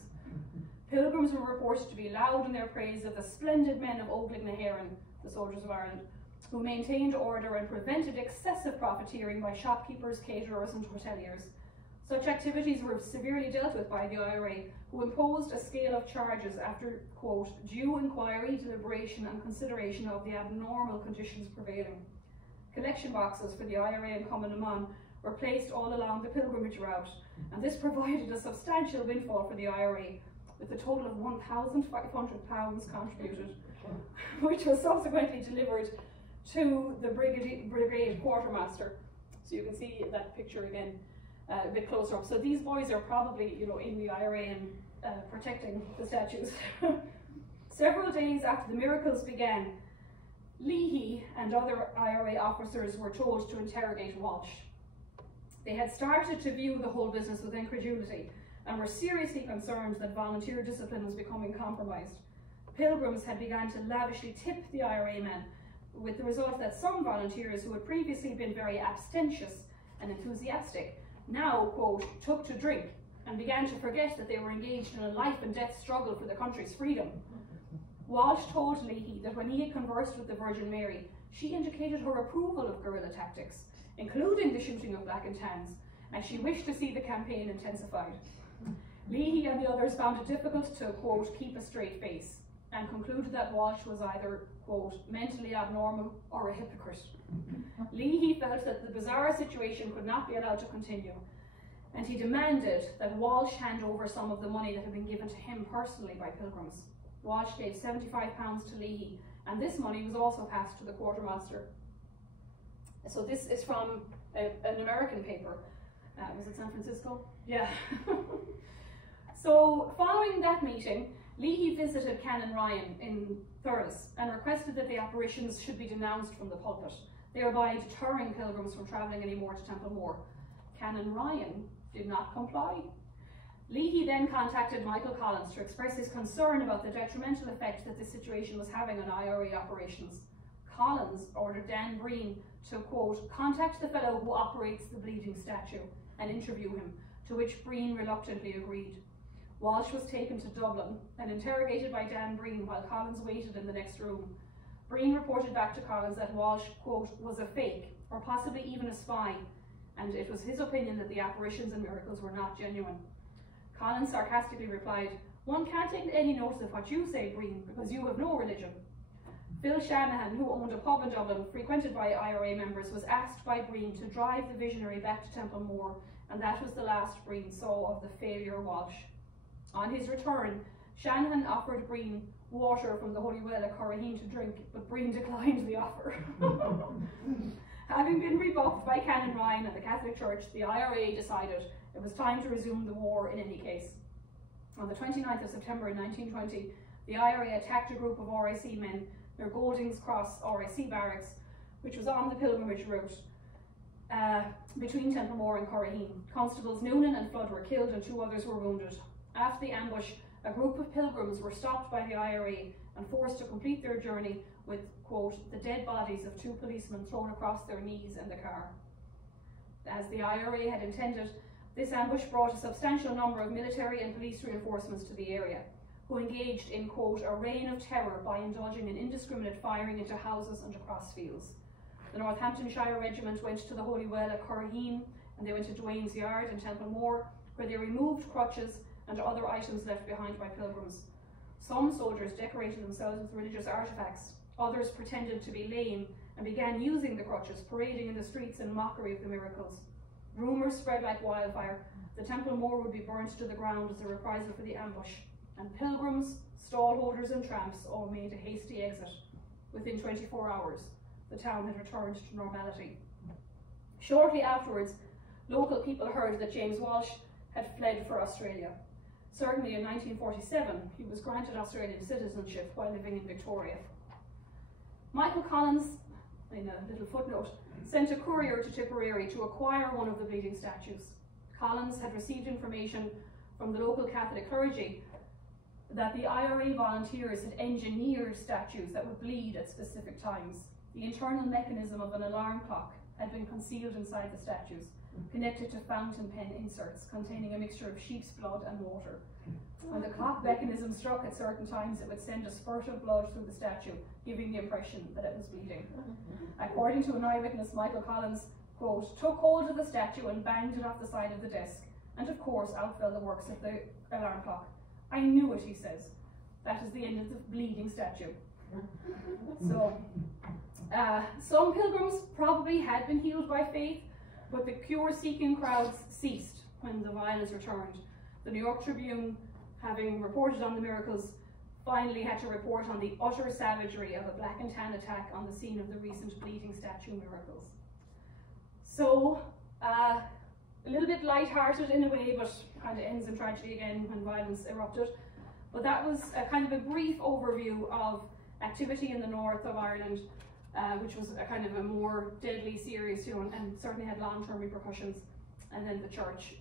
Pilgrims were reported to be loud in their praise of the splendid men of Óglaigh na hÉireann, the soldiers of Ireland, who maintained order and prevented excessive profiteering by shopkeepers, caterers and hoteliers. Such activities were severely dealt with by the IRA, who imposed a scale of charges after, quote, due inquiry, deliberation and consideration of the abnormal conditions prevailing. Collection boxes for the IRA and Cumann na mBan were placed all along the pilgrimage route, and this provided a substantial windfall for the IRA, with a total of £1,500 contributed, which was subsequently delivered to the brigade quartermaster. So you can see that picture again a bit closer up. So these boys are probably, you know, in the IRA and protecting the statues. Several days after the miracles began, Leahy and other IRA officers were told to interrogate Walsh. They had started to view the whole business with incredulity and were seriously concerned that volunteer discipline was becoming compromised. Pilgrims had begun to lavishly tip the IRA men, with the result that some volunteers who had previously been very abstentious and enthusiastic now, quote, took to drink and began to forget that they were engaged in a life and death struggle for the country's freedom. Walsh told Leahy that when he had conversed with the Virgin Mary, she indicated her approval of guerrilla tactics, including the shooting of black and tans, and she wished to see the campaign intensified. Leahy and the others found it difficult to, quote, keep a straight face, and concluded that Walsh was either, quote, mentally abnormal or a hypocrite. Leahy felt that the bizarre situation could not be allowed to continue, and he demanded that Walsh hand over some of the money that had been given to him personally by pilgrims. Walsh gave £75 to Leahy, and this money was also passed to the quartermaster. So this is from an American paper. Was it San Francisco? Yeah. So following that meeting, Leahy visited Canon Ryan in Thurles and requested that the apparitions should be denounced from the pulpit, thereby deterring pilgrims from travelling anymore to Templemore. Canon Ryan did not comply. Leahy then contacted Michael Collins to express his concern about the detrimental effect that this situation was having on IRA operations. Collins ordered Dan Breen to, quote, contact the fellow who operates the bleeding statue and interview him, to which Breen reluctantly agreed. Walsh was taken to Dublin and interrogated by Dan Breen while Collins waited in the next room. Breen reported back to Collins that Walsh, quote, was a fake, or possibly even a spy, and it was his opinion that the apparitions and miracles were not genuine. Collins sarcastically replied, one can't take any notice of what you say, Breen, because you have no religion. Phil Shanahan, who owned a pub in Dublin frequented by IRA members, was asked by Breen to drive the visionary back to Templemore, and that was the last Breen saw of the failure Walsh. On his return, Shanahan offered Breen water from the Holy Well at Corraheen to drink, but Breen declined the offer. Having been rebuffed by Canon Ryan and the Catholic Church, the IRA decided it was time to resume the war in any case. On the 29th of September in 1920, the IRA attacked a group of RIC men near Golding's Cross RIC barracks, which was on the pilgrimage route between Templemore and Corraheen. Constables Noonan and Flood were killed and 2 others were wounded. After the ambush, a group of pilgrims were stopped by the IRA and forced to complete their journey with, quote, the dead bodies of 2 policemen thrown across their knees in the car. As the IRA had intended, this ambush brought a substantial number of military and police reinforcements to the area, who engaged in, quote, a reign of terror by indulging in indiscriminate firing into houses and across fields. The Northamptonshire Regiment went to the Holy Well at Corraheen, and they went to Duane's Yard in Templemore, where they removed crutches and other items left behind by pilgrims. Some soldiers decorated themselves with religious artifacts, others pretended to be lame and began using the crutches, parading in the streets in mockery of the miracles. Rumours spread like wildfire. The Templemore would be burnt to the ground as a reprisal for the ambush, and pilgrims, stallholders and tramps all made a hasty exit. Within 24 hours, the town had returned to normality. Shortly afterwards, local people heard that James Walsh had fled for Australia. Certainly in 1947, he was granted Australian citizenship while living in Victoria. Michael Collins, in a little footnote, sent a courier to Tipperary to acquire one of the bleeding statues. Collins had received information from the local Catholic clergy that the IRA volunteers had engineered statues that would bleed at specific times. The internal mechanism of an alarm clock had been concealed inside the statues, connected to fountain pen inserts containing a mixture of sheep's blood and water. When the clock mechanism struck at certain times, it would send a spurt of blood through the statue, giving the impression that it was bleeding. According to an eyewitness, Michael Collins, quote, took hold of the statue and banged it off the side of the desk, and of course out fell the works of the alarm clock. I knew it, he says. That is the end of the bleeding statue. So, some pilgrims probably had been healed by faith, but the cure-seeking crowds ceased when the violence returned. The New York Tribune, having reported on the miracles, finally had to report on the utter savagery of a black and tan attack on the scene of the recent bleeding statue miracles. So, a little bit light-hearted in a way, but kind of ends in tragedy again when violence erupted. But that was a kind of a brief overview of activity in the north of Ireland, which was a kind of a more deadly, serious, and certainly had long-term repercussions. And then the church,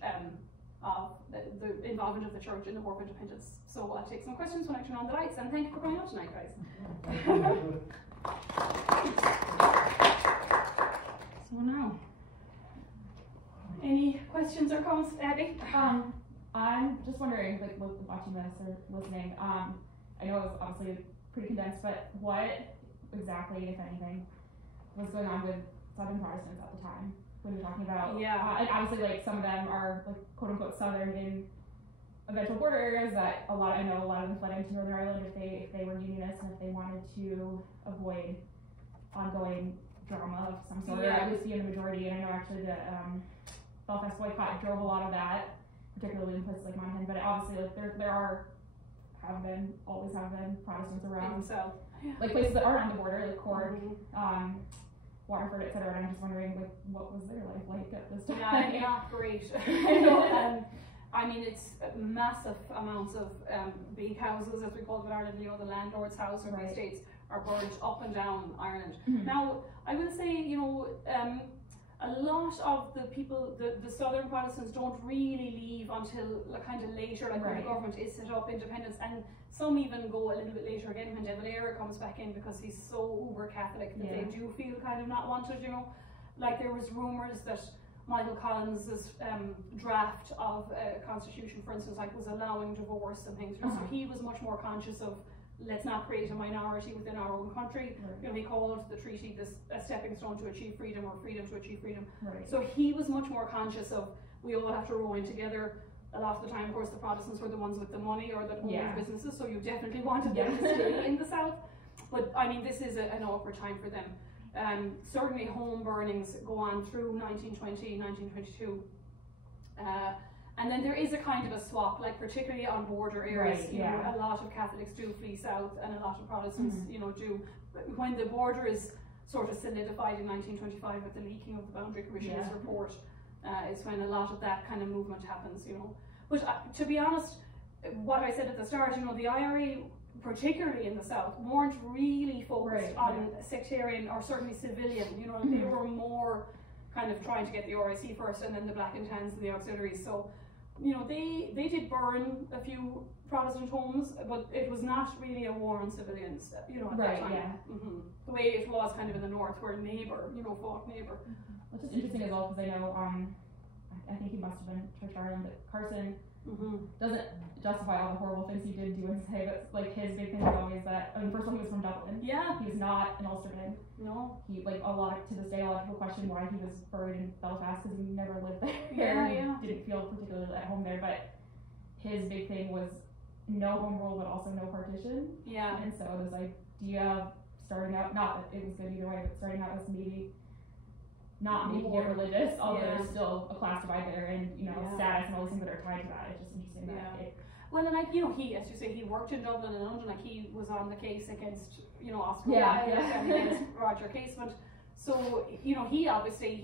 the involvement of the church in the War of Independence. So I'll take some questions when I turn on the lights, and thank you for coming out tonight, guys. So now, any questions or comments, Abby? I'm just wondering, like, watching this or listening, I know it was obviously pretty condensed, but what exactly, if anything, was going on with Southern Protestants at the time when you're talking about? Yeah. And obviously, like, some of them are, like, quote unquote Southern in eventual border areas that I know a lot of them fled into Northern Ireland if they were Unionists and if they wanted to avoid ongoing drama of some sort, or at least be in the majority. And I know actually the Belfast boycott drove a lot of that, particularly in places like Monaghan. But obviously, like, there always have been Protestants around. So, like places that are on the border, like Cork, Waterford, etc. And I'm just wondering, like, what was their life like at this time? Yeah, not great. You know, I mean, it's massive amounts of big houses, as we call them in Ireland. You know, the landlord's house or the estates are burned up and down Ireland. Now, I will say, you know, a lot of the people, the southern Protestants don't really leave until kind of later, like when the government is set up, independence, and some even go a little bit later again when De Valera comes back in, because he's so uber Catholic that they do feel kind of not wanted, you know. Like there was rumours that Michael Collins's draft of a constitution, for instance, like was allowing divorce and things. So he was much more conscious of, let's not create a minority within our own country. You know, he called the treaty this a stepping stone to achieve freedom, or freedom to achieve freedom. So he was much more conscious of, we all have to row in together. A lot of the time, of course, the Protestants were the ones with the money or that owned businesses, so you definitely wanted them to stay in the south. But I mean, this is an awkward time for them. Certainly home burnings go on through 1920, 1922. And then there is a kind of a swap, like particularly on border areas, you know, a lot of Catholics do flee south and a lot of Protestants, you know, do. When the border is sort of solidified in 1925 with the leaking of the Boundary Commission's report, is when a lot of that kind of movement happens, you know. But to be honest, what I said at the start, you know, the IRA, particularly in the south, weren't really focused on sectarian or certainly civilian, you know, they were more kind of trying to get the RIC first and then the Black and Tans and the auxiliaries. So, you know, they did burn a few Protestant homes, but it was not really a war on civilians, you know, at that time. The way it was kind of in the north, where neighbour, you know, fought neighbour. Which is interesting as well, because I know, I think he must have been Church Ireland, but Carson doesn't justify all the horrible things he did do and say, but like his big thing was always that, I mean, first of all, he was from Dublin. He was not an Ulsterman. He, like, to this day, a lot of people question why he was buried in Belfast, because he never lived there. He didn't feel particularly at home there, but his big thing was no home rule, but also no partition. And so this idea of starting out, not that it was good either way, but starting out as maybe not making it religious, although there's still a class divide there, and, you know, status and all these things that are tied to that. It's just interesting that it. Well, and you know, he, as you say, he worked in Dublin and London, like he was on the case against, you know, Oscar Wilde and against Roger Casement. So, you know, he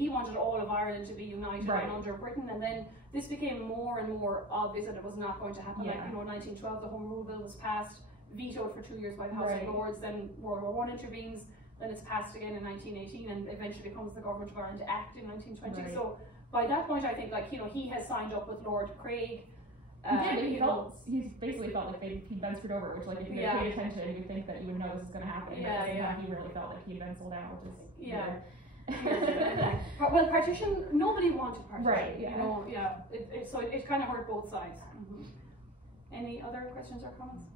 wanted all of Ireland to be united and under Britain, and then this became more and more obvious that it was not going to happen. Like, you know, 1912, the Home Rule Bill was passed, vetoed for 2 years by the House of Lords, then World War I intervenes, then it's passed again in 1918, and eventually becomes the Government of Ireland Act in 1920. So by that point, I think, like, you know, he has signed up with Lord Craig. He basically felt like he'd been screwed over, which, like, if you paid attention, you'd think that you would know this is going to happen. But at the same time, he really felt like he'd been sold out, which is weird. Well, partition, nobody wanted partition. You know, so it kind of hurt both sides. Any other questions or comments?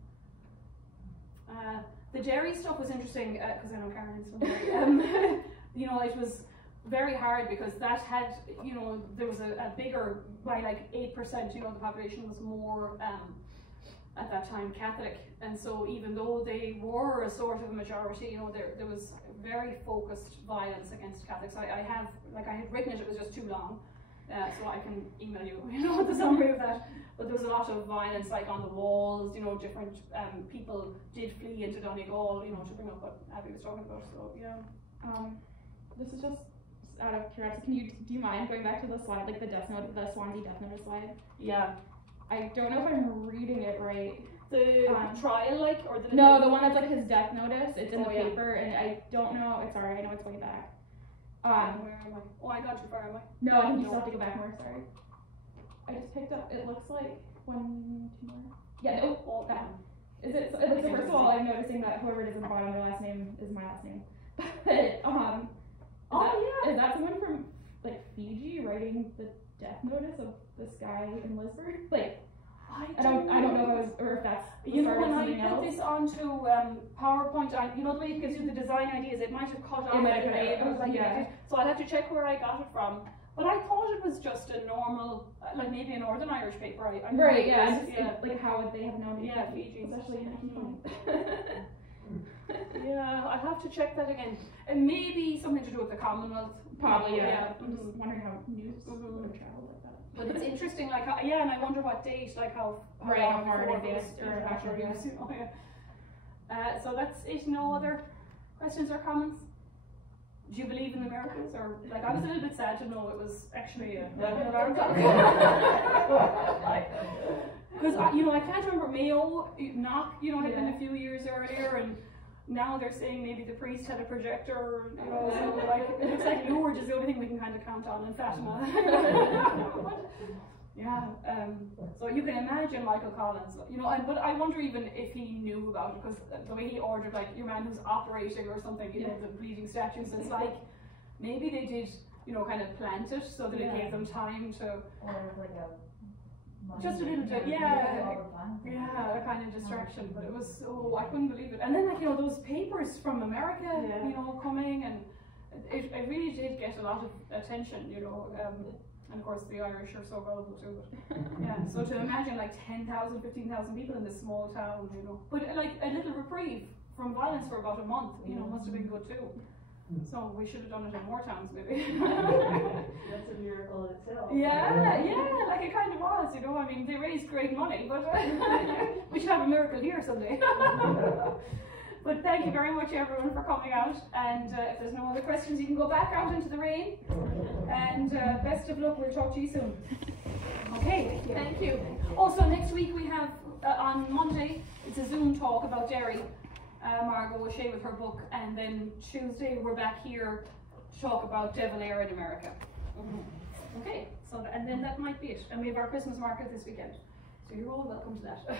The dairy stuff was interesting, because I know Caroline's from Derry. You know, it was very hard because that had, you know, there was a bigger, by like 8%, you know, the population was more, at that time, Catholic. And so even though they were a sort of a majority, you know, there was very focused violence against Catholics. I had written it was just too long, so I can email you, you know, the summary of that. But there was a lot of violence, like on the walls, you know, different people did flee into Donegal, you know, to bring up what Abby was talking about. So this is just out of curiosity. Do you mind going back to the slide, like the Death Note, the Swansea Death Notice slide? I don't know if I'm reading it right. The trial, like, or the no, the one that's like his death notice. It's in the paper, and I don't know. It's alright. I know it's going back. Where am I? Oh, I got too far, am I? No, I think you still have to go back more. Sorry. I just picked up. It looks like 1, 2 more. Yeah. No. That. Is it? First of all, I'm noticing that whoever it is in the bottom, their last name is my last name. But is that someone from like Fiji writing the death notice of this guy in Lisbon? Like, I don't know if it was, or if that's, you know, when I put this onto PowerPoint, you know the way it gives you the design ideas, it might have cut off. So I'll have to check where I got it from. But I thought it was just a normal, like maybe a Northern Irish paper. Like how would they have known? Fiji, especially in 1920. Yeah, I'll have to check that again. And maybe something to do with the Commonwealth. Probably, I'm just wondering how news would have traveled like that. But it's interesting, like, and I wonder what date, like how far advanced international news, you know, so that's it. No other questions or comments? do you believe in the miracles? Or, like, I was a little bit sad to know it was actually an alarm clock. Because, you know, I can't remember Mayo knock, you know, had been a few years earlier, and now they're saying maybe the priest had a projector, you know, so like, it looks like Lourdes is the only thing we can kind of count on, and Fatima. Yeah, so you can imagine Michael Collins, you know, but I wonder even if he knew about it, because the way he ordered, like, your man who's operating or something, you know, the bleeding statues, it's like, maybe they did, you know, kind of plant it so that it gave them time to... Or like just a little bit, a kind of distraction, but it was so, I couldn't believe it. And then, like, you know, those papers from America, you know, coming, and it really did get a lot of attention, you know, and of course the Irish are so gullible too, but yeah, so to imagine like 10,000, 15,000 people in this small town, you know, but like a little reprieve from violence for about a month, you know, must have been good too. So we should have done it in more towns, maybe. That's a miracle itself. Yeah, like it kind of was, you know. I mean, they raised great money, but we should have a miracle here someday. But thank you very much, everyone, for coming out. And if there's no other questions, you can go back out into the rain. And best of luck. We'll talk to you soon. Okay, thank you. Also, next week we have on Monday, it's a Zoom talk about Derry. Margot O'Shea with her book, and then Tuesday we're back here to talk about De Valera in America. Okay, so and then that might be it. And we have our Christmas market this weekend, so you're all welcome to that.